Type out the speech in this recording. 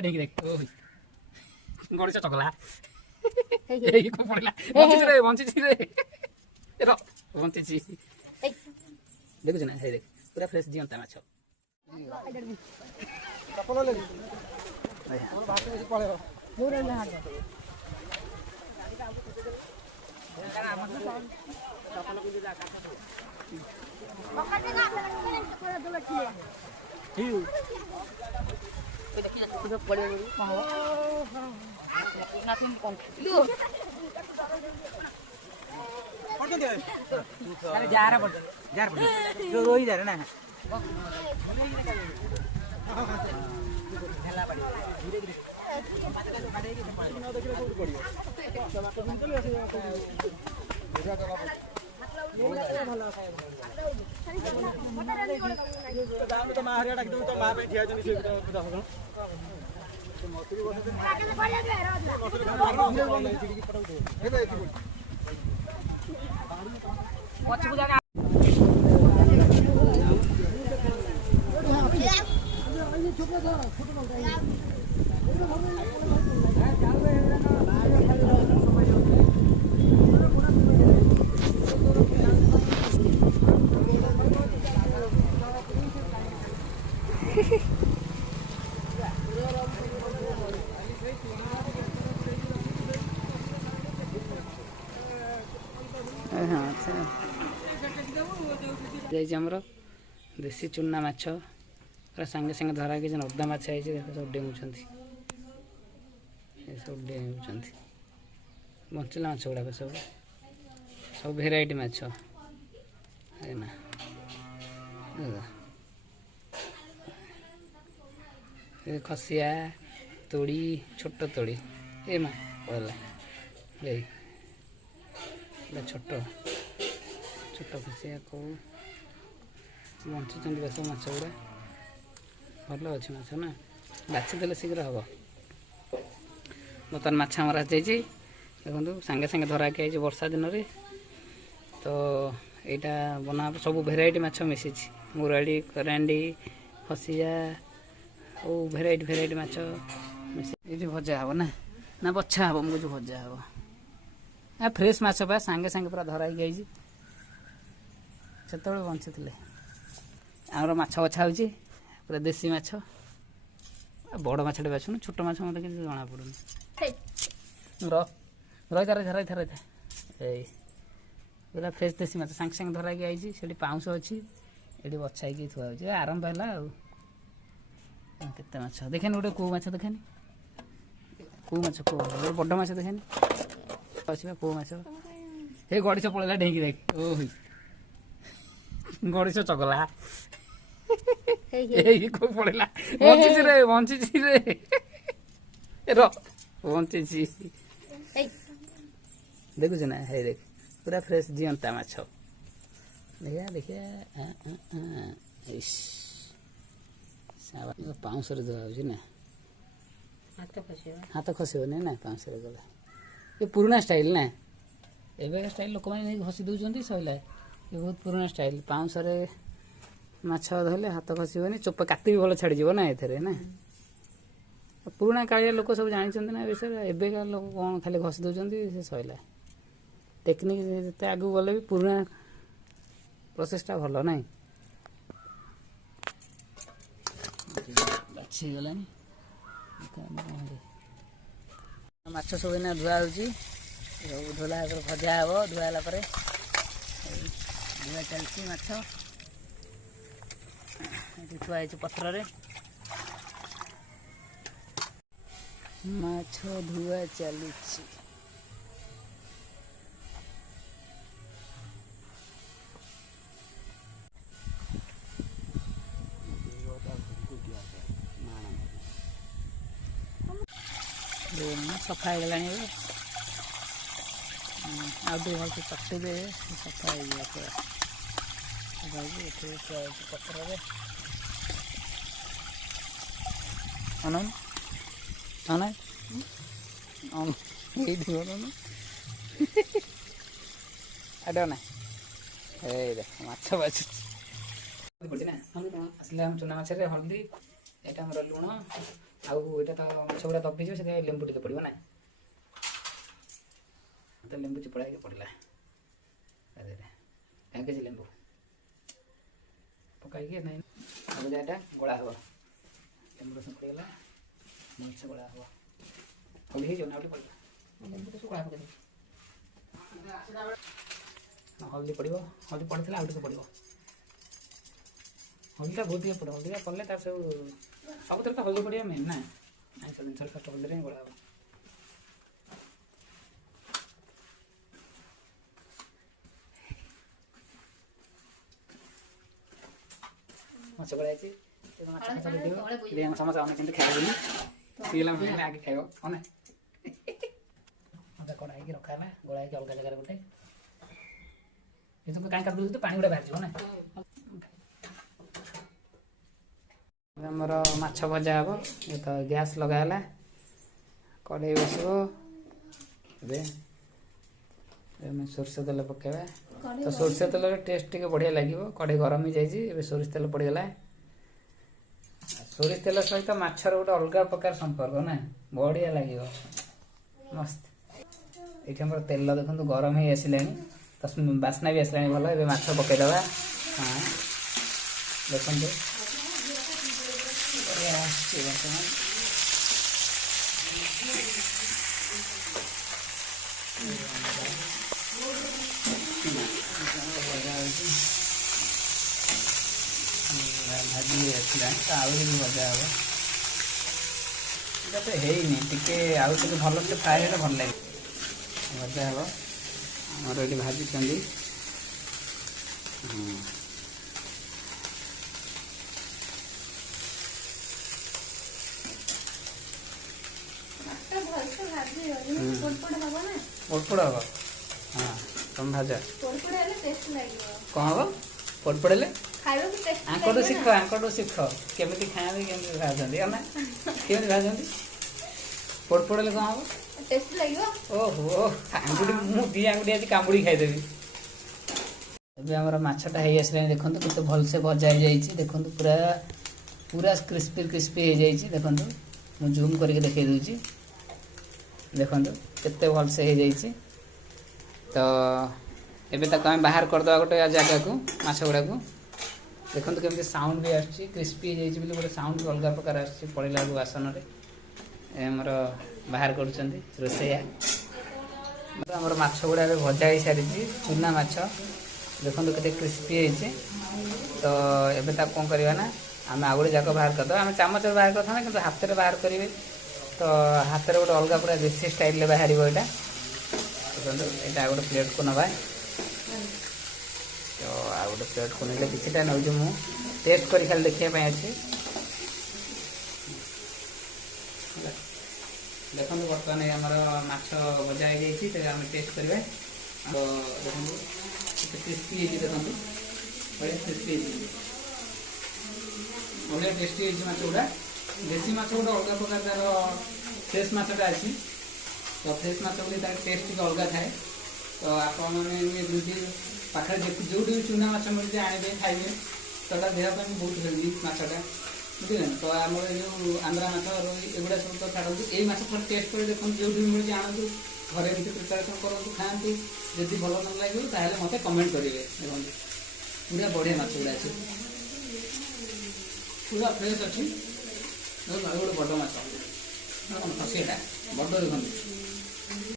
पड़ेगा ढेंकी देख गणेश चकला को पड़ेगा बंची रे बंची देखुछ ना हे देख पूरा फ्रेश जीवंता माछ आमर देसी चूना माछ पूरा सांगे सांगे धरा कि अदा माछ है सब डेंगुंट सब डेंगुंट बंचला माछ गुड़ाक सब सब भेराइटी माछ है ना खसिया तोड़ी छोट तोड़ी ए माँ छोट छोट खसिया कौ बंचुंट सब माछ गुड़ा भल अच्छे माछ ना बाछीदे शीघ्र हम बर्तमान माछ आमर आसी देखो सांगे सांगे धरा कि वर्षा दिन में तो यहाँ बना सब भेराइटी माछ मिसी मुराड़ी करांडी खसिया ओ भेराइटी भेराइटी माछ ये भजा हम ना बछा हम मुझे भजा हम फ्रेश माछ पा सांगे सांगे पूरा धरा से बंची आमर माछ बछा हो पूरा देसी माछ बड़ माछटे बाछुन छोट माछ मत किसी जना पड़ुन रही था पूरा फ्रेश देसी माछ सांगे सांगे धरा कि पाउंस अच्छी ये बछाई थुआई आरंभ है केते माछ देखेनि गोटे कौ माछ देखेनि कौ माछ कौ बड़ माछ देखेनि अच्छे कौ माछ हे गड़ीश पड़ेगा ढेंकी देख ओ गड़ीश चगला को पड़ेगा बंची बंची देखुच ना हे देख पूरा फ्रेश जीवंता माछ देखिया देखिया पाउस धुआ ना हाथ खसबनी ना पाउस गला ये पुराना स्टाइल ना एवं स्टाइल लोक मैंने घसी दौरान सैला ये बहुत पुराना स्टाइल पाउस माछ धरले हाथ खसबनी चोप काटी भी भल छाड़ीज ना ए ना पुराना कालिया लोक सब जानते ना विषय एवं लोक कौन खाली घसी दौरान से सैला टेक्निक जिते आगू गले भी पुराना प्रोसेसटा भल ना बाछीगला माछ सब इना धुआ हो धुला भजा हे धुआला धुआ चलती माछ थुआ पत्र माछ धुआ चली सफा हो गलानी आउटे भल से चटुदे सफा हो पूरा पत्र अनन अन ना माछ बाछुना आसला चूना माछ हल्दी यहाँ लुण आईटा तो माछ गुड़ा दबिज से लेंबू टे पड़ो ना तो लेंबू चिपड़ा पड़ा एक के जी लेंबू पकड़े ना आईटा गला हे लेंबू रस पड़गला माछ गला हे हल्दी हो लेंबू तो गला पकड़ हल्दी पड़ो हल्दी पड़ी आउ टे पड़ो हल्दी बहुत ये पड़े हल्दी पड़े तार सब सब तो हल्दी पड़ा मेन ना आईस जिन फर्स्ट हल्दी ही गला माछ गला समस्या अनेक केमती खाइबी सीला आगे खाइब अने कड़ा रखा है गोला अलग जगह गोटे ये सब कहीं कर पानी गुड़ा बाहर ना आमर माछ भजा हे ये तो गैस लगाला कड़े बस सोरष तेल पकेबा तो सोरष तेल टेस्ट टे बढ़िया लगे कड़े गरम हो जाए सोरिष तेल पड़गला सोरिष तेल सहित माछर गोटे अलग प्रकार संपर्क ना बढ़िया लगे मस्त ये आम तेल देखो गरम हो आसला तो बास्ना भी आसला भल ए माछ पकईदे हाँ देखते बर्तमान भाजी आलू भी भजा हे इटा तो है आउ भल से फ्राए हे भल लगे भजा हे आमर ये भाजी पोड़पोड़ हम हाँ तुम भाजा कौन हम पोड़पोड़े आंकटू शिख केमी खाए केमी भाजती भाजती पोड़पोड़े कौन हम ओहो आंगुठी मुझे आंगुठी आज कामुड़ी खाईदेवी अभी आम मछटा हो आसला देखो केते भल से भजा हो देखो पूरा पूरा क्रिस्पी क्रिस्पी हो जाए देखो मुझे जूम करके देखे दूसरी देखो केते भल से हो जाए तो एबे तक आम बाहर करदे गोटे जगह को माछ गुड़ा को देखो केमती साउंड भी आसुची क्रिस्पी हो जाए गोटे साउंड भी अलग प्रकार आस पड़ा बासन आमर बाहर कर रोसैया आमर माछ गुड़ा भजा हो सारी चूना माछ देखो केते क्रिस्पी हो तो एबे तक कौन करवा ना आम आउ गोटे जाक बाहर करदे आम चामच बाहर करता कि हाथ में बाहर करेंगे तो हाथ में गोटे अलग पूरा देसी स्टाइल बाहर यहाँ यहाँ गोटे प्लेट को नवा तो आ गोटे प्लेट को ना किसी नौ मु टेस्ट कर खाली देखापी अच्छे देखो बर्तमान आमर माछ भजा हो जाए आम टेस्ट करवा तो देखो क्रिस्पी देखो बढ़िया क्रिस्पी बढ़िया टेस्टी है माछ गुड़ा देसी माछ गोटे अलग प्रकार तार फ्रेश माछटा अच्छी तो फ्रेश माछ बोली तार टेस्ट टी अलग थाए तो आपड़ी पाखे जो भी चूना माछ मिलते आने खाइबे तो देहपाई बहुत हेल्दी माछटा बुझे तो आम जो आंध्रा माछ एगुड़ा सब तो छाड़ू यही माछ थोड़ा टेस्ट कर देखो जो भी मिलते आणु घरे एमती प्रिपेरेसन करूँ खातु जदि भल न लगे ताहले मते कमेंट करेंगे देखो पूरा बढ़िया माछ गुड़ा अच्छे पूरा फ्रेश अच्छी गोटे बड़ माछ खसीटा बड़ देखते